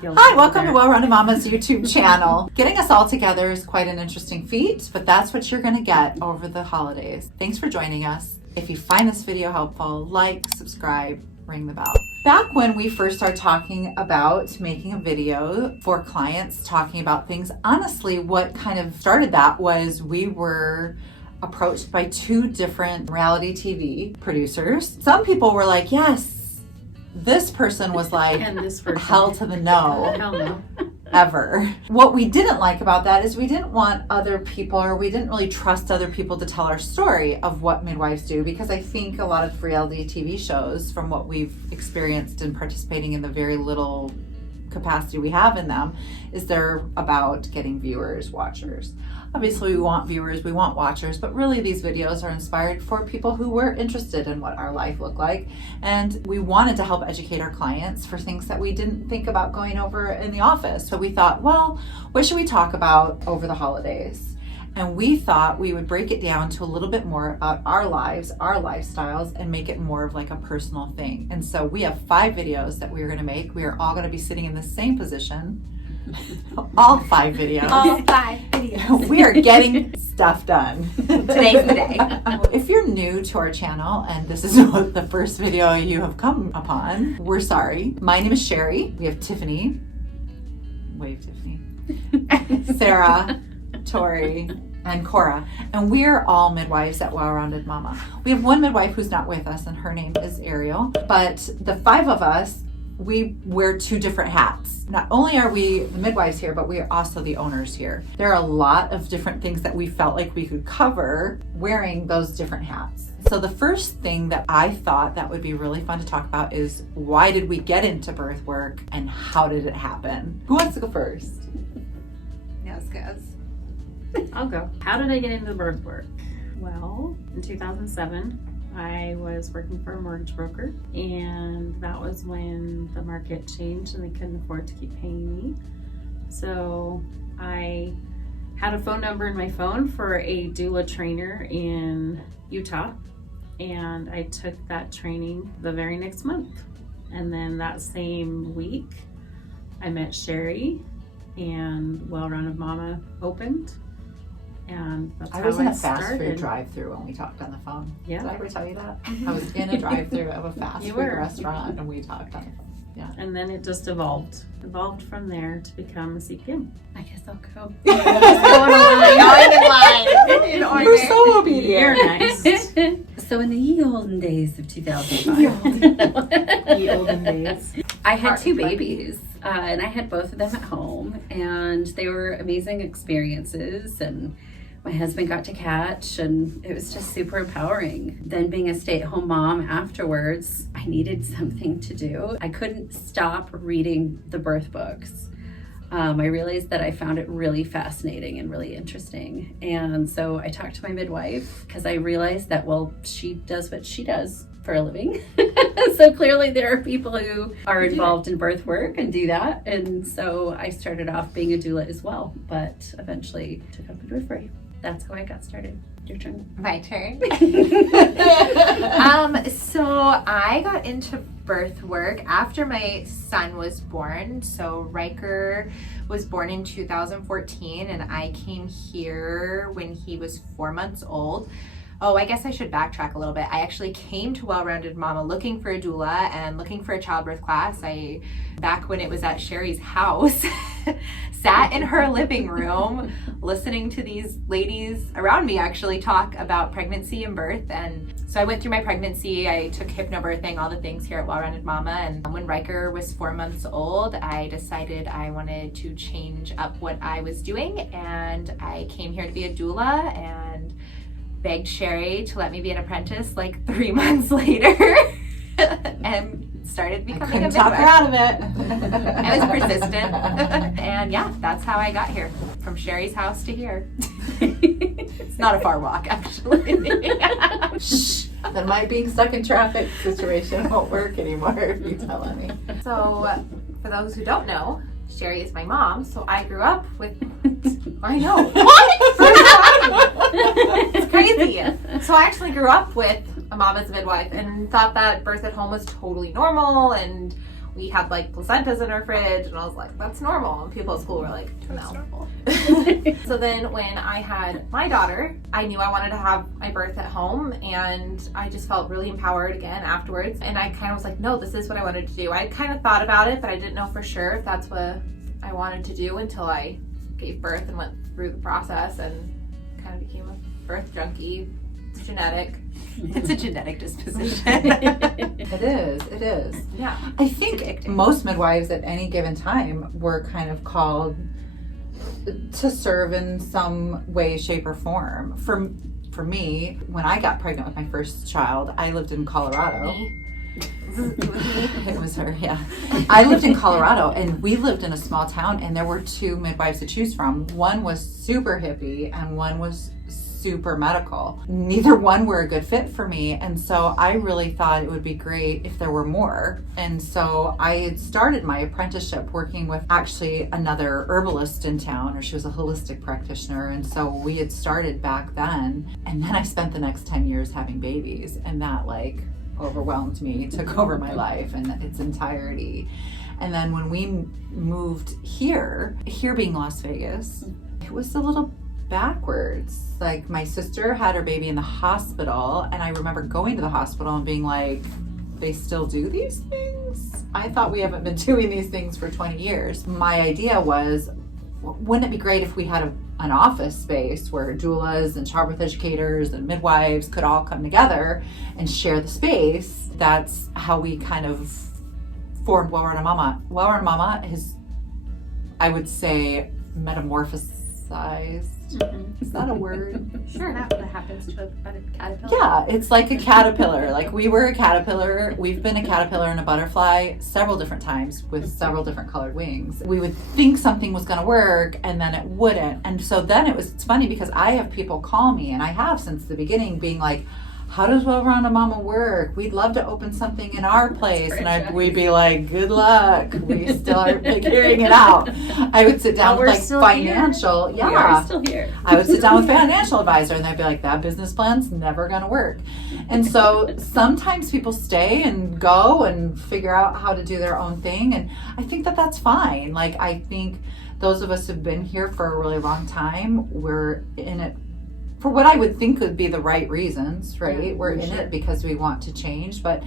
Hi, welcome to Well Rounded Momma's YouTube channel. Getting us all together is quite an interesting feat, but that's what you're going to get over the holidays. Thanks for joining us. If you find this video helpful, like, subscribe, ring the bell. Back when we first started talking about making a video for clients, talking about things, honestly, what kind of started that was we were approached by two different reality TV producers. Some people were like, yes, this person was like, and this person. Hell to the no. Hell no. Ever. What we didn't like about that is we didn't want other people, or we didn't really trust other people to tell our story of what midwives do, because I think a lot of reality TV shows, from what we've experienced in participating in the very little capacity we have in them, is they're about getting viewers, watchers. Obviously we want viewers, we want watchers, but really these videos are inspired for people who were interested in what our life looked like, and we wanted to help educate our clients for things that we didn't think about going over in the office. So we thought, well, what should we talk about over the holidays? And we thought we would break it down to a little bit more about our lives, our lifestyles, and make it more of like a personal thing. And so we have 5 videos that we're going to make. We are all going to be sitting in the same position. All 5 videos. All 5 videos. We are getting stuff done. Today's the day. If you're new to our channel and this is the first video you have come upon, we're sorry. My name is Sherry. We have Tiffany. Wave, Tiffany. Sarah, Tori, and Cora, and we're all midwives at Well Rounded Momma. We have one midwife who's not with us, and her name is Ariel, but the 5 of us, we wear 2 different hats. Not only are we the midwives here, but we are also the owners here. There are a lot of different things that we felt like we could cover wearing those different hats. So the first thing that I thought that would be really fun to talk about is, why did we get into birth work and how did it happen? Who wants to go first? Yes, guys. I'll go. How did I get into birth work? Well, in 2007, I was working for a mortgage broker, and that was when the market changed and they couldn't afford to keep paying me. So I had a phone number in my phone for a doula trainer in Utah, and I took that training the very next month. And then that same week, I met Sherry, and Well Rounded Momma opened. And that's I was how in I a fast food started. drive-through when we talked on the phone. Yeah. Did I ever tell you that? I was in a drive-through of a fast You food were. restaurant and we talked on the phone. Yeah. And then it just evolved from there to become a CPM. I guess I'll go. You're so obedient. You're nice. So in the ye olden days of 2005, Ye olden days. I had 2 babies, and I had both of them at home, and they were amazing experiences, and my husband got to catch, and it was just super empowering. Then being a stay-at-home mom afterwards, I needed something to do. I couldn't stop reading the birth books. I realized that I found it really fascinating and really interesting. And so I talked to my midwife, because I realized that, well, she does what she does for a living. So clearly there are people who are involved in birth work and do that. And so I started off being a doula as well, but eventually took up midwifery. That's how I got started. Your turn. My turn. So I got into birth work after my son was born. So Riker was born in 2014, and I came here when he was 4 months old. Oh, I guess I should backtrack a little bit. I actually came to Well Rounded Momma looking for a doula and looking for a childbirth class. Back when it was at Sherry's house, sat in her living room listening to these ladies around me actually talk about pregnancy and birth. And so I went through my pregnancy. I took hypnobirthing, all the things here at Well Rounded Momma. And when Riker was 4 months old, I decided I wanted to change up what I was doing. And I came here to be a doula and begged Sherry to let me be an apprentice like 3 months later and started becoming a midwife. Talk her out of it. I was persistent. And yeah, that's how I got here, from Sherry's house to here. It's not a far walk, actually. Shh. Then my being stuck in traffic situation won't work anymore if you tell me. So for those who don't know, Sherry is my mom, so I grew up with... I know. What? It's crazy. So I actually grew up with a mom as a midwife and thought that birth at home was totally normal, and we had like placentas in our fridge, and I was like, that's normal. And people at school were like, That's no. normal. So then when I had my daughter, I knew I wanted to have my birth at home, and I just felt really empowered again afterwards. And I kind of was like, no, this is what I wanted to do. I kind of thought about it, but I didn't know for sure if that's what I wanted to do until I gave birth and went through the process and kind of became a birth junkie. It's genetic. It's a genetic disposition. It is. Yeah. I think addicting. most midwives at any given time were kind of called to serve in some way, shape, or form. For me, when I got pregnant with my first child, I lived in Colorado. It was her, yeah. I lived in Colorado, and we lived in a small town, and there were two midwives to choose from. One was super hippie, and one was super medical. Neither one were a good fit for me, and so I really thought it would be great if there were more. And so I had started my apprenticeship working with actually another herbalist in town, or she was a holistic practitioner, and so we had started back then. And then I spent the next 10 years having babies, and that like overwhelmed me, took over my life in its entirety. And then when we moved here being Las Vegas, it was a little backwards. Like my sister had her baby in the hospital, and I remember going to the hospital and being like, they still do these things? I thought we haven't been doing these things for 20 years. My idea was, wouldn't it be great if we had an office space where doulas and childbirth educators and midwives could all come together and share the space? That's how we kind of formed Well Rounded Momma. Well Rounded Momma is, I would say, metamorphosized. Is that a word? Sure, that happens to a caterpillar. Yeah, it's like a caterpillar. Like we were a caterpillar. We've been a caterpillar and a butterfly several different times with several different colored wings. We would think something was going to work, and then it wouldn't. And so then it's funny because I have people call me, and I have since the beginning, being like, how does Well Rounded Momma work? We'd love to open something in our place. And we'd be like, good luck. We still are figuring it out. I would sit down with like financial. We are still here. I would sit down with a financial advisor, and they'd be like, that business plan's never going to work. And so sometimes people stay and go and figure out how to do their own thing. And I think that that's fine. Like, I think those of us who've been here for a really long time, we're in it for what I would think would be the right reasons, right? Yeah, we're in it because we want to change. But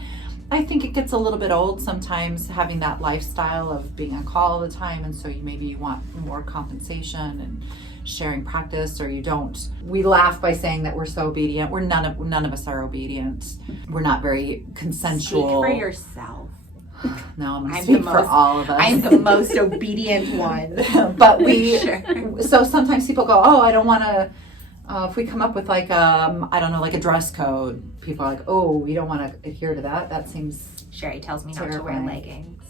I think it gets a little bit old sometimes having that lifestyle of being on call all the time. And so you want more compensation and sharing practice, or you don't. We laugh by saying that we're so obedient. None of us are obedient. We're not very consensual. Speak for yourself. No, I'm gonna speak for all of us. I'm the most obedient one. But Sure. So sometimes people go, oh, I don't want to. If we come up with like I don't know, like a dress code, people are like, oh, we don't want to adhere to that. That seems Sherry tells me not to wear terrifying. leggings.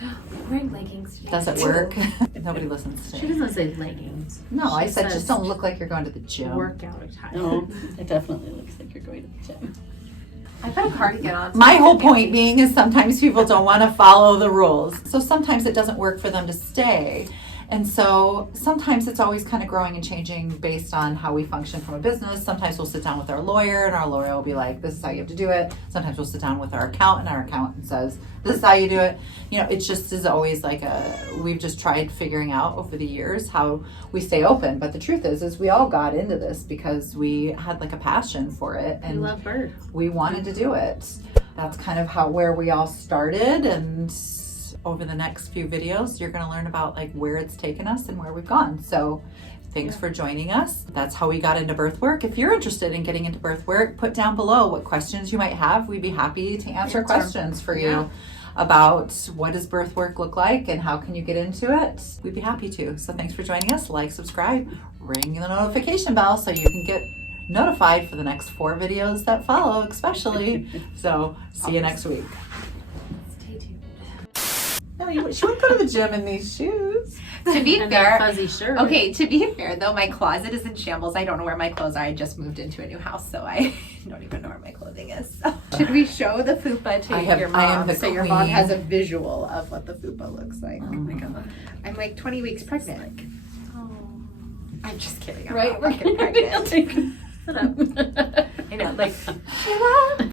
I'm wearing leggings today. Does it work? Nobody listens to She me. doesn't say leggings. No, I She said says just don't look like you're going to the gym. Workout attire. No, it definitely looks like you're going to the gym. I put a cardigan on. My whole point being is sometimes people don't want to follow the rules. So sometimes it doesn't work for them to stay. And so sometimes it's always kind of growing and changing based on how we function from a business. Sometimes we'll sit down with our lawyer, and our lawyer will be like, this is how you have to do it. Sometimes we'll sit down with our accountant, and our accountant says, this is how you do it. You know, it just is always like we've just tried figuring out over the years how we stay open. But the truth is we all got into this because we had like a passion for it. We And love birth. we wanted to do it. That's kind of where we all started. And over the next few videos, you're going to learn about like where it's taken us and where we've gone. So thanks for joining us. That's how we got into birth work. If you're interested in getting into birth work, put down below what questions you might have. We'd be happy to answer questions for you about what does birth work look like and how can you get into it. We'd be happy to. So thanks for joining us. Like, subscribe, ring the notification bell so you can get notified for the next 4 videos that follow, especially. So see you next week. Stay tuned. No, she wouldn't go to the gym in these shoes. To be And that fair, fuzzy shirt. okay, to be fair though, my closet is in shambles. I don't know where my clothes are. I just moved into a new house, so I don't even know where my clothing is. So. Should we show the fupa to your mom I am the so your mom queen. has a visual of what the fupa looks like? Oh my God. I'm like 20 weeks pregnant. Oh. I'm just kidding. I'm Right? not fucking pregnant. Sit up. I know, like,